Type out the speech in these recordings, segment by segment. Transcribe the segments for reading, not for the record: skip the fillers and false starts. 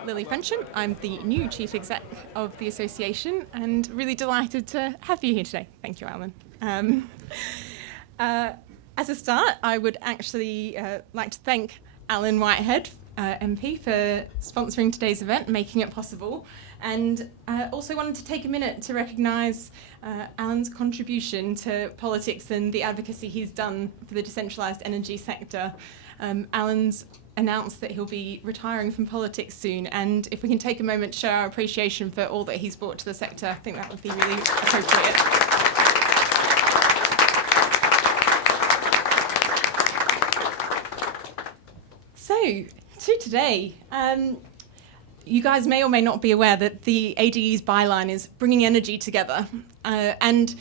I'm Lily Frencham. I'm the new Chief Exec of the Association and really delighted to have you here today. Thank you, Alan. As a start, I would actually like to thank Alan Whitehead, MP, for sponsoring today's event and making it possible. And also wanted to take a minute to recognise Alan's contribution to politics and the advocacy he's done for the decentralised energy sector. Alan's announced that he'll be retiring from politics soon, and if we can take a moment to show our appreciation for all that he's brought to the sector, I think that would be really appropriate. So, to today, you guys may or may not be aware that the ADE's byline is bringing energy together, and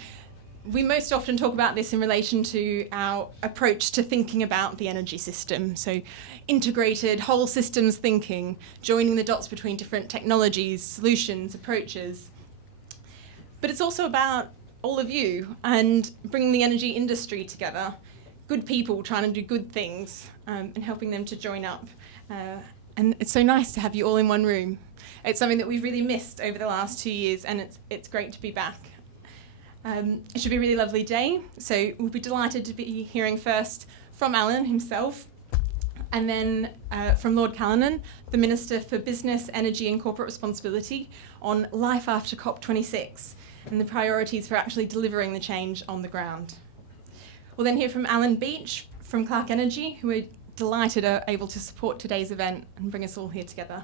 we most often talk about this in relation to our approach to thinking about the energy system. So integrated whole systems thinking, joining the dots between different technologies, solutions, approaches. But it's also about all of you and bringing the energy industry together, good people trying to do good things and helping them to join up. And it's so nice to have you all in one room. It's something that we've really missed over the last 2 years, and it's great to be back. It should be a really lovely day, so we'll be delighted to be hearing first from Alan himself, and then from Lord Callanan, the Minister for Business, Energy and Corporate Responsibility, on life after COP26 and the priorities for actually delivering the change on the ground. We'll then hear from Alan Beech from Clarke Energy, who are delighted are able to support today's event and bring us all here together.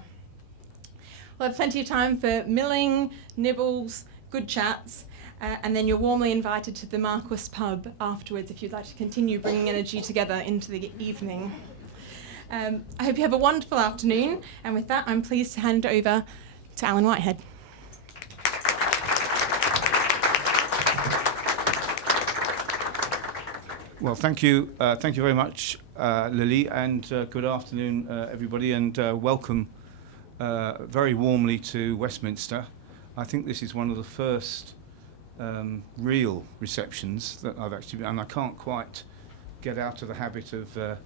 We'll have plenty of time for milling, nibbles, good chats, and then you're warmly invited to the Marquis pub afterwards if you'd like to continue bringing energy together into the evening. I hope you have a wonderful afternoon, and with that I'm pleased to hand over to Alan Whitehead. Well, thank you very much, Lily, and good afternoon, everybody, and welcome very warmly to Westminster. I think this is one of the first real receptions that I've actually been, and I can't quite get out of the habit of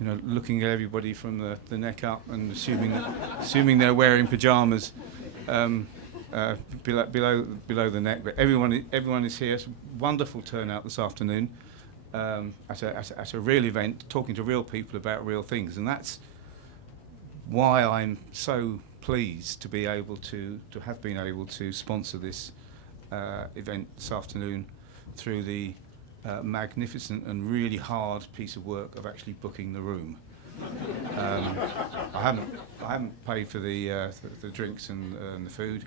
looking at everybody from the neck up and assuming they're wearing pajamas below the neck. But everyone is here. It's a wonderful turnout this afternoon at a real event, talking to real people about real things, and that's why I'm so pleased to be able to have been able to sponsor this event this afternoon through the magnificent and really hard piece of work of actually booking the room. I haven't paid for the drinks and the food,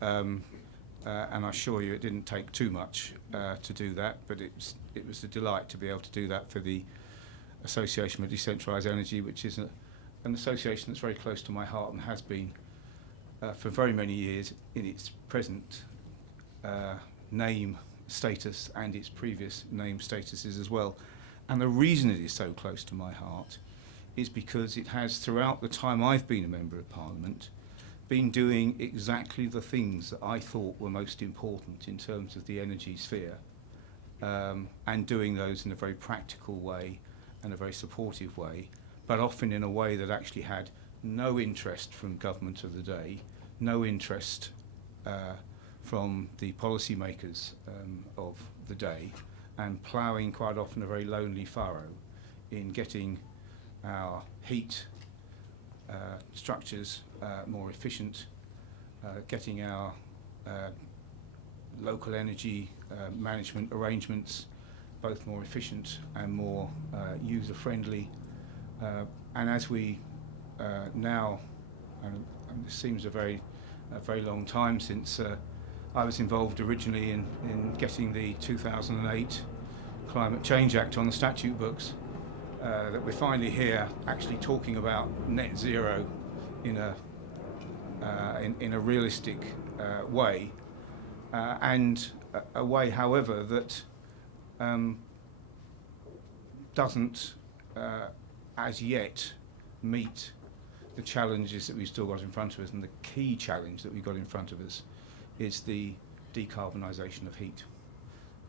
and I assure you it didn't take too much to do that, but it was a delight to be able to do that for the Association for Decentralised Energy, which is an association that's very close to my heart and has been for very many years in its present name status and its previous name statuses as well. And the reason it is so close to my heart is because it has, throughout the time I've been a Member of Parliament, been doing exactly the things that I thought were most important in terms of the energy sphere, and doing those in a very practical way and a very supportive way, but often in a way that actually had no interest from government of the day, no interest from the policymakers of the day, and ploughing quite often a very lonely furrow in getting our heat structures more efficient, getting our local energy management arrangements both more efficient and more user-friendly. And as we now, and this seems a very long time since I was involved originally in getting the 2008 Climate Change Act on the statute books, that we're finally here actually talking about net zero in a realistic way, and a way, however, that doesn't as yet meet the challenges that we've still got in front of us. And the key challenge that we've got in front of us is the decarbonisation of heat,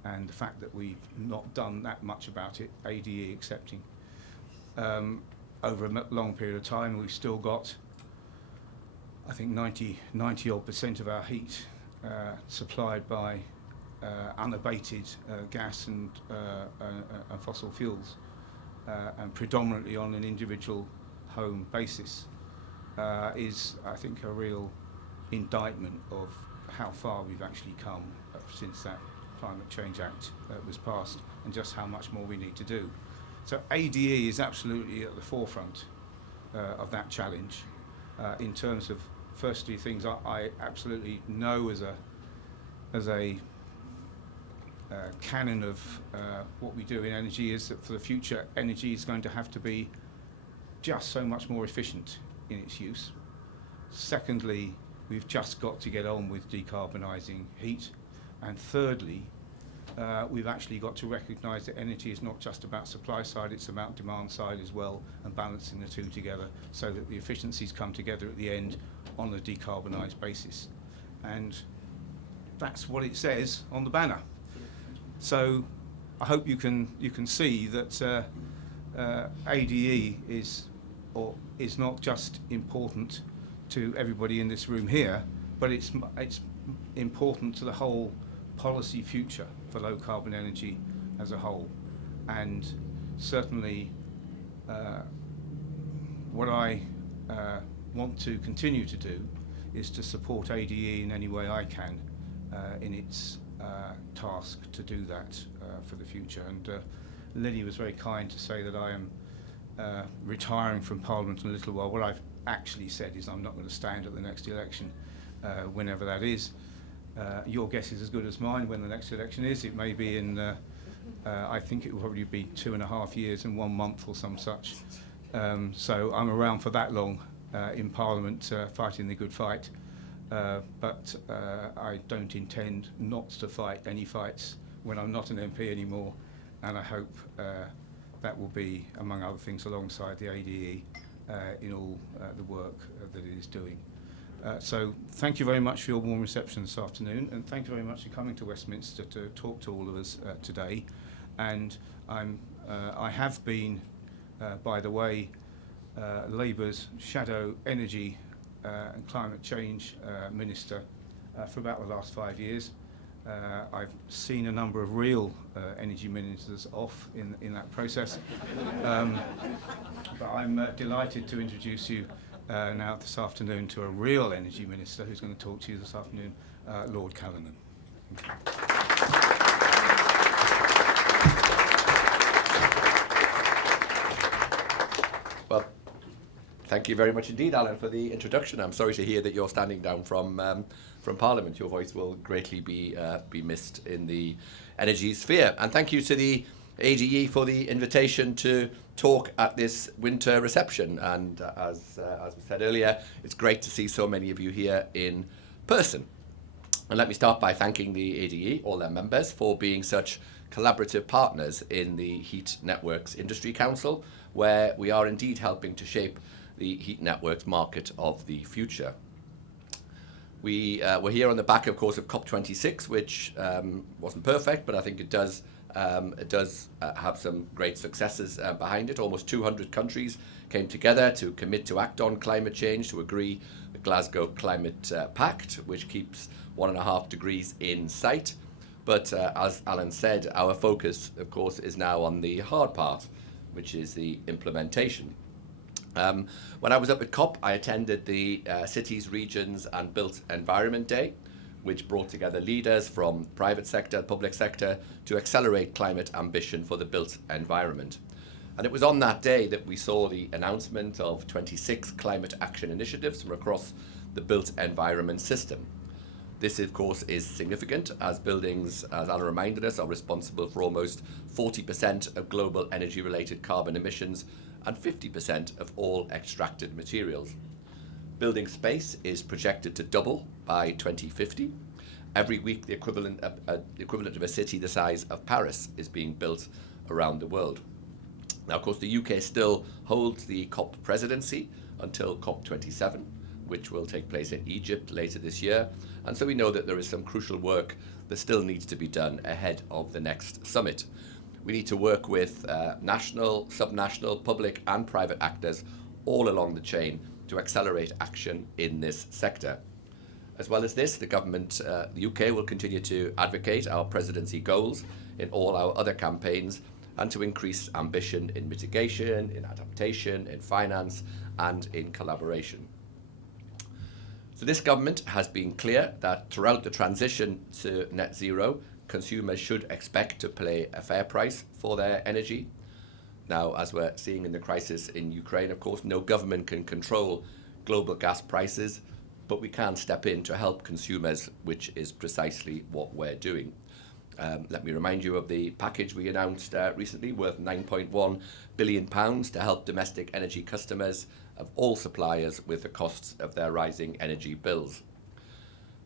and the fact that we've not done that much about it, ADE accepting, over a long period of time. We've still got I think 90 odd percent of our heat supplied by unabated gas and fossil fuels, and predominantly on an individual home basis, is, I think, a real indictment of how far we've actually come since that Climate Change Act was passed, and just how much more we need to do. So ADE is absolutely at the forefront of that challenge in terms of, firstly, things I absolutely know as a canon of what we do in energy is that for the future, energy is going to have to be just so much more efficient in its use. Secondly, we've just got to get on with decarbonising heat. And thirdly, we've actually got to recognise that energy is not just about supply side, it's about demand side as well, and balancing the two together so that the efficiencies come together at the end on a decarbonised basis. And that's what it says on the banner. So I hope you can see that ADE is not just important to everybody in this room here, but it's important to the whole policy future for low carbon energy as a whole. And certainly what I want to continue to do is to support ADE in any way I can in its task to do that for the future. And Lily was very kind to say that I am retiring from Parliament in a little while. What I've actually said is I'm not going to stand at the next election, whenever that is. Your guess is as good as mine when the next election is. It may be in, I think it will probably be 2.5 years and 1 month or some such. So I'm around for that long in Parliament fighting the good fight. But I don't intend not to fight any fights when I'm not an MP anymore, and I hope that will be, among other things, alongside the ADE in all the work that it is doing. So thank you very much for your warm reception this afternoon, and thank you very much for coming to Westminster to talk to all of us today. And I have been, by the way, Labour's shadow energy and climate change minister for about the last 5 years. I've seen a number of real energy ministers off in that process. But I'm delighted to introduce you now this afternoon to a real energy minister who's going to talk to you this afternoon, Lord Callanan. Well, thank you very much indeed, Alan, for the introduction. I'm sorry to hear that you're standing down from Parliament. Your voice will greatly be missed in the energy sphere. And thank you to the ADE for the invitation to talk at this winter reception. And as we said earlier, it's great to see so many of you here in person. And let me start by thanking the ADE, all their members, for being such collaborative partners in the Heat Networks Industry Council, where we are indeed helping to shape the heat networks market of the future. We're here on the back, of course, of COP26, which wasn't perfect, but I think it does have some great successes behind it. Almost 200 countries came together to commit to act on climate change, to agree the Glasgow Climate Pact, which keeps 1.5 degrees in sight. But as Alan said, our focus, of course, is now on the hard part, which is the implementation. When I was up at COP, I attended the Cities, Regions and Built Environment Day, which brought together leaders from private sector, public sector, to accelerate climate ambition for the built environment. And it was on that day that we saw the announcement of 26 climate action initiatives from across the built environment system. This, of course, is significant, as buildings, as Alan reminded us, are responsible for almost 40% of global energy-related carbon emissions and 50% of all extracted materials. Building space is projected to double by 2050. Every week, the equivalent of a city the size of Paris is being built around the world. Now, of course, the UK still holds the COP presidency until COP27, which will take place in Egypt later this year. And so we know that there is some crucial work that still needs to be done ahead of the next summit. We need to work with national, subnational, public and private actors all along the chain to accelerate action in this sector. As well as this, the government, the UK, will continue to advocate our presidency goals in all our other campaigns and to increase ambition in mitigation, in adaptation, in finance, and in collaboration. So this government has been clear that throughout the transition to net zero, consumers should expect to pay a fair price for their energy. Now, as we're seeing in the crisis in Ukraine, of course, no government can control global gas prices, but we can step in to help consumers, which is precisely what we're doing. Let me remind you of the package we announced recently, worth £9.1 billion to help domestic energy customers of all suppliers with the costs of their rising energy bills.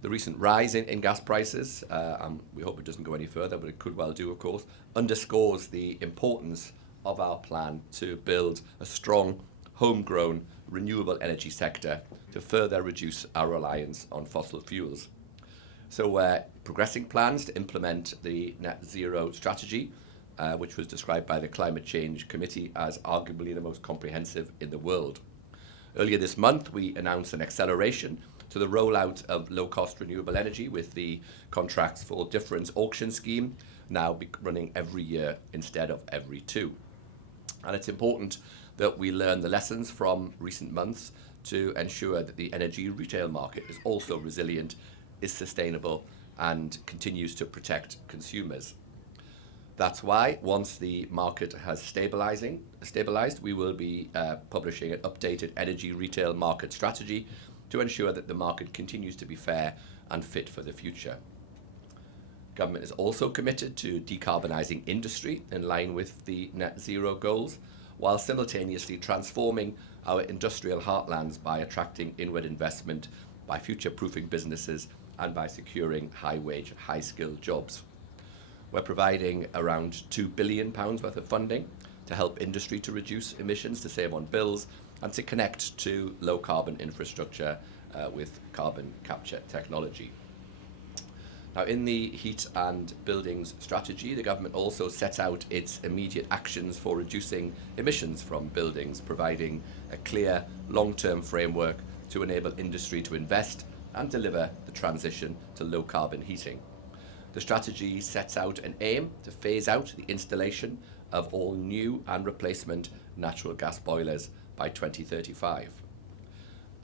The recent rise in gas prices, and we hope it doesn't go any further, but it could well do, of course, underscores the importance of our plan to build a strong, homegrown, renewable energy sector to further reduce our reliance on fossil fuels. So we're progressing plans to implement the net zero strategy, which was described by the Climate Change Committee as arguably the most comprehensive in the world. Earlier this month, we announced an acceleration to the rollout of low-cost renewable energy with the Contracts for Difference auction scheme now running every year instead of every 2. And it's important that we learn the lessons from recent months to ensure that the energy retail market is also resilient, is sustainable, and continues to protect consumers. That's why, once the market has stabilized, we will be publishing an updated energy retail market strategy to ensure that the market continues to be fair and fit for the future. Government is also committed to decarbonising industry in line with the net zero goals, while simultaneously transforming our industrial heartlands by attracting inward investment, by future-proofing businesses, and by securing high-wage, high-skilled jobs. We're providing around £2 billion worth of funding to help industry to reduce emissions, to save on bills, and to connect to low-carbon infrastructure with carbon capture technology. Now, in the heat and buildings strategy, the government also set out its immediate actions for reducing emissions from buildings, providing a clear long-term framework to enable industry to invest and deliver the transition to low-carbon heating. The strategy sets out an aim to phase out the installation of all new and replacement natural gas boilers by 2035,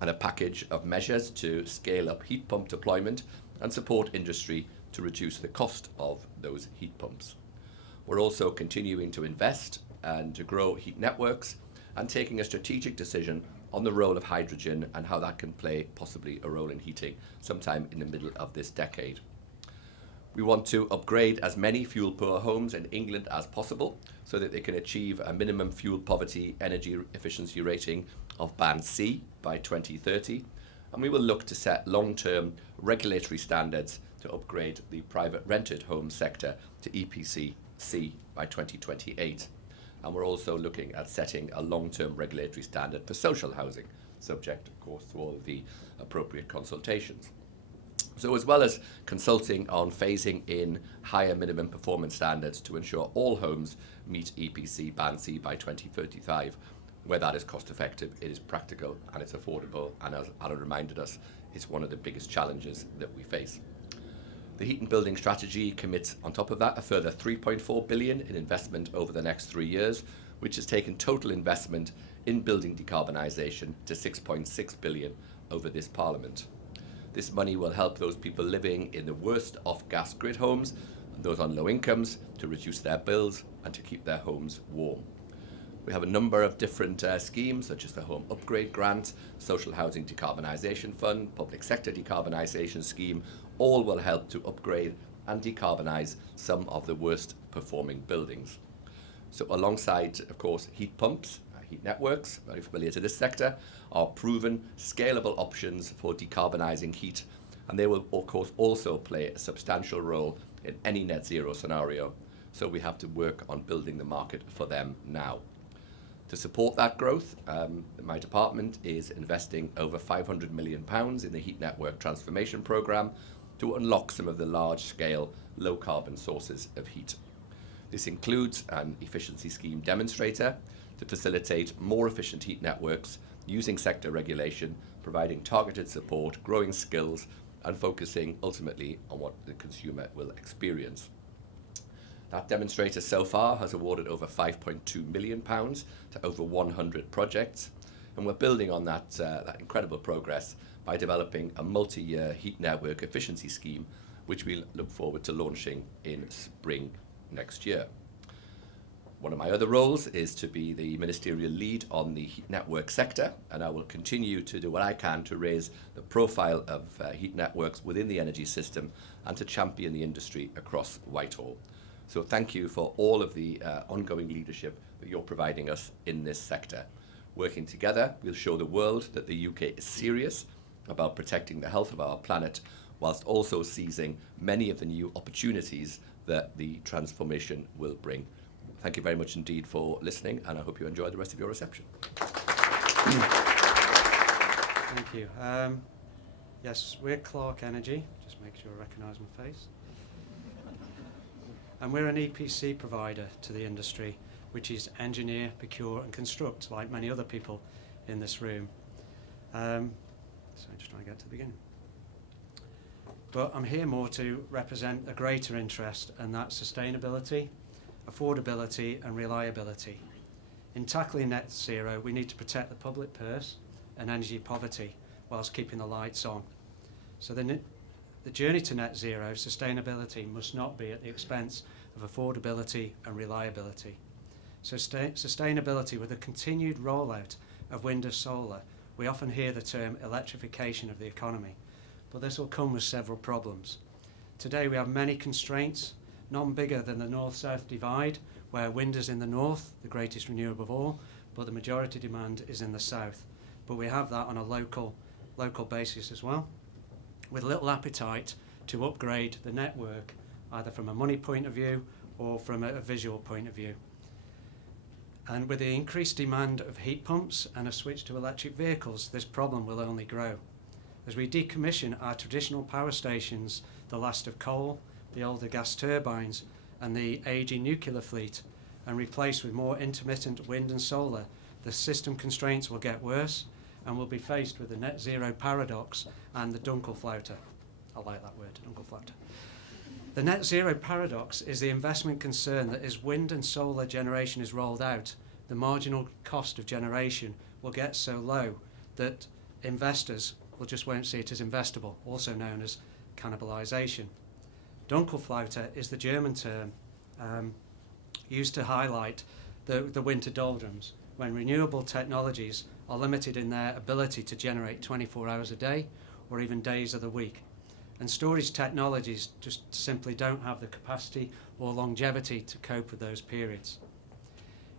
and a package of measures to scale up heat pump deployment and support industry to reduce the cost of those heat pumps. We're also continuing to invest and to grow heat networks and taking a strategic decision on the role of hydrogen and how that can play possibly a role in heating sometime in the middle of this decade. We want to upgrade as many fuel-poor homes in England as possible so that they can achieve a minimum fuel poverty energy efficiency rating of Band C by 2030. And we will look to set long-term regulatory standards to upgrade the private rented home sector to EPC C by 2028. And we're also looking at setting a long-term regulatory standard for social housing, subject, of course, to all of the appropriate consultations. So as well as consulting on phasing in higher minimum performance standards to ensure all homes meet EPC Band C by 2035, where that is cost effective, it is practical and it's affordable, and as Alan reminded us, it's one of the biggest challenges that we face. The heat and building strategy commits on top of that a further £3.4 billion in investment over the next 3 years, which has taken total investment in building decarbonisation to £6.6 billion over this Parliament. This money will help those people living in the worst off-gas grid homes and those on low incomes to reduce their bills and to keep their homes warm. We have a number of different schemes, such as the Home Upgrade Grant, Social Housing Decarbonisation Fund, Public Sector Decarbonisation Scheme. All will help to upgrade and decarbonise some of the worst performing buildings. So alongside, of course, heat pumps, heat networks, very familiar to this sector, are proven, scalable options for decarbonising heat, and they will, of course, also play a substantial role in any net zero scenario. So we have to work on building the market for them now. To support that growth, my department is investing over £500 million in the Heat Network Transformation Programme to unlock some of the large-scale, low-carbon sources of heat. This includes an efficiency scheme demonstrator to facilitate more efficient heat networks using sector regulation, providing targeted support, growing skills, and focusing ultimately on what the consumer will experience. That demonstrator so far has awarded over £5.2 million to over 100 projects, and we're building on that incredible progress by developing a multi-year heat network efficiency scheme, which we look forward to launching in spring next year. One of my other roles is to be the ministerial lead on the heat network sector, and I will continue to do what I can to raise the profile of heat networks within the energy system and to champion the industry across Whitehall. So thank you for all of the ongoing leadership that you're providing us in this sector. Working together, we'll show the world that the UK is serious about protecting the health of our planet, whilst also seizing many of the new opportunities that the transformation will bring. Thank you very much indeed for listening, and I hope you enjoy the rest of your reception. Thank you. Yes, we're Clarke Energy. Just make sure I recognise my face. And we're an EPC provider to the industry, which is engineer, procure and construct, like many other people in this room. So just trying to get to the beginning. But I'm here more to represent a greater interest, and that's sustainability, affordability and reliability. In tackling net zero, we need to protect the public purse and energy poverty whilst keeping the lights on. So the journey to net zero, sustainability must not be at the expense of affordability and reliability. So sustainability, with the continued rollout of wind and solar, we often hear the term electrification of the economy, but this will come with several problems. Today we have many constraints, none bigger than the north-south divide, where wind is in the north, the greatest renewable of all, but the majority demand is in the south. But we have that on a local basis as well, with little appetite to upgrade the network, either from a money point of view or from a visual point of view. And with the increased demand of heat pumps and a switch to electric vehicles, this problem will only grow. As we decommission our traditional power stations, the last of coal, the older gas turbines and the ageing nuclear fleet, and replaced with more intermittent wind and solar, the system constraints will get worse, and we'll be faced with the net zero paradox and the Dunkelflaute. I like that word, Dunkelflaute. The net zero paradox is the investment concern that as wind and solar generation is rolled out, the marginal cost of generation will get so low that investors won't see it as investable, also known as cannibalisation. Dunkelflaute is the German term used to highlight the winter doldrums, when renewable technologies are limited in their ability to generate 24 hours a day or even days of the week. And storage technologies just simply don't have the capacity or longevity to cope with those periods.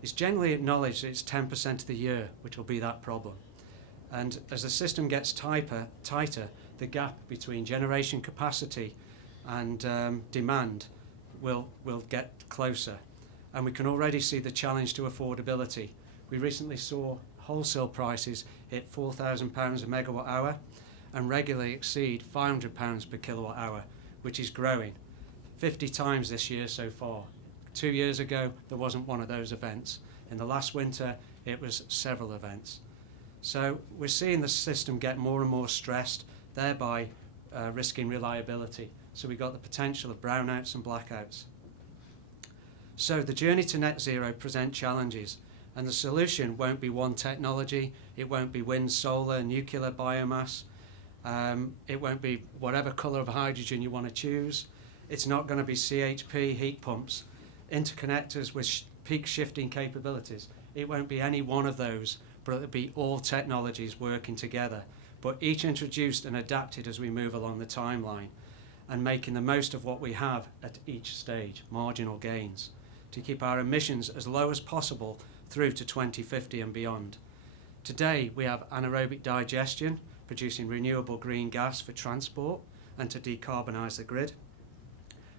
It's generally acknowledged that it's 10% of the year which will be that problem. And as the system gets tighter, the gap between generation capacity and demand will get closer. And we can already see the challenge to affordability. We recently saw wholesale prices hit £4,000 a megawatt hour and regularly exceed £500 per kilowatt hour, which is growing 50 times this year so far. 2 years ago, there wasn't one of those events. In the last winter, it was several events. So we're seeing the system get more and more stressed, thereby risking reliability. So we've got the potential of brownouts and blackouts. So the journey to net zero presents challenges, and the solution won't be one technology. It won't be wind, solar, nuclear, biomass. It won't be whatever colour of hydrogen you want to choose. It's not going to be CHP heat pumps, interconnectors with peak shifting capabilities. It won't be any one of those, but it'll be all technologies working together, but each introduced and adapted as we move along the timeline, and making the most of what we have at each stage, marginal gains, to keep our emissions as low as possible through to 2050 and beyond. Today we have anaerobic digestion, producing renewable green gas for transport and to decarbonise the grid.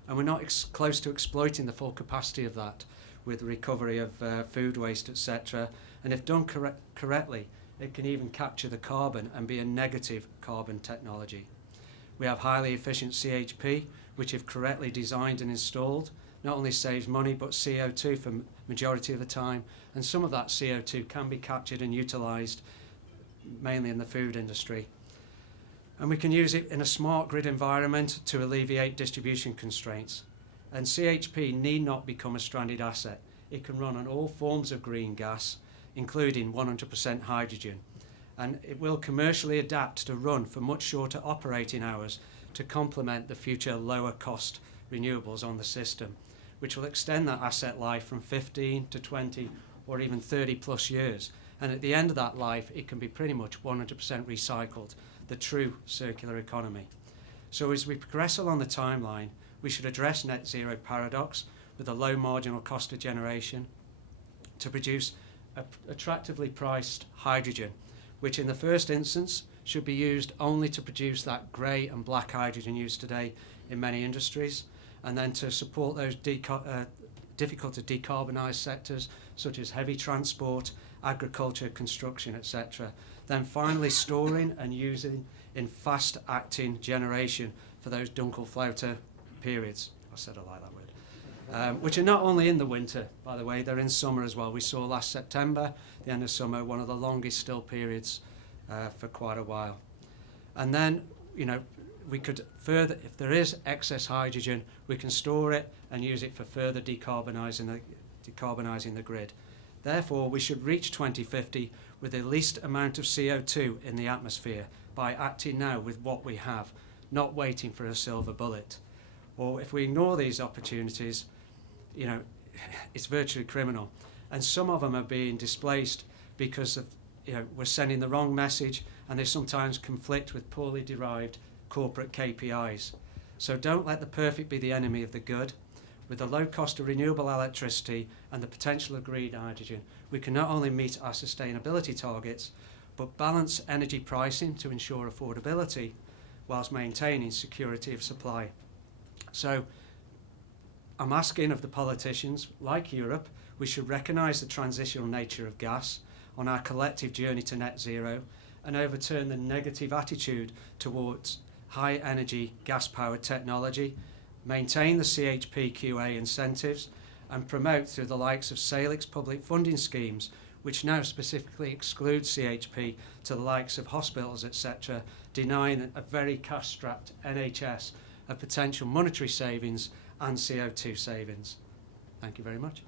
And we're not close to exploiting the full capacity of that with recovery of food waste, etc. And if done correctly, it can even capture the carbon and be a negative carbon technology. We have highly efficient CHP, which if correctly designed and installed, not only saves money but CO2 for majority of the time, and some of that CO2 can be captured and utilised mainly in the food industry. And we can use it in a smart grid environment to alleviate distribution constraints. And CHP need not become a stranded asset. It can run on all forms of green gas, including 100% hydrogen. And it will commercially adapt to run for much shorter operating hours to complement the future lower cost renewables on the system, which will extend that asset life from 15 to 20 or even 30 plus years. And at the end of that life, it can be pretty much 100% recycled, the true circular economy. So as we progress along the timeline, we should address net zero paradox with a low marginal cost of generation to produce attractively priced hydrogen, which in the first instance should be used only to produce that grey and black hydrogen used today in many industries, and then to support those difficult to decarbonise sectors such as heavy transport, agriculture, construction, etc. Then finally storing and using in fast-acting generation for those Dunkelflaute periods. I said I like that word. Which are not only in the winter, by the way, they're in summer as well. We saw last September, the end of summer, one of the longest still periods for quite a while. And then, you know, we could further, if there is excess hydrogen, we can store it and use it for further decarbonising the grid. Therefore, we should reach 2050 with the least amount of CO2 in the atmosphere by acting now with what we have, not waiting for a silver bullet. Or if we ignore these opportunities, you know, it's virtually criminal. And some of them are being displaced because of, you know, we're sending the wrong message, and they sometimes conflict with poorly derived corporate KPIs. So don't let the perfect be the enemy of the good. With the low cost of renewable electricity and the potential of green hydrogen, we can not only meet our sustainability targets, but balance energy pricing to ensure affordability whilst maintaining security of supply. So I'm asking of the politicians, like Europe, we should recognise the transitional nature of gas on our collective journey to net zero and overturn the negative attitude towards high energy gas powered technology, maintain the CHP QA incentives, and promote through the likes of Salix public funding schemes, which now specifically exclude CHP to the likes of hospitals, etc., denying a very cash-strapped NHS of potential monetary savings and CO2 savings. Thank you very much.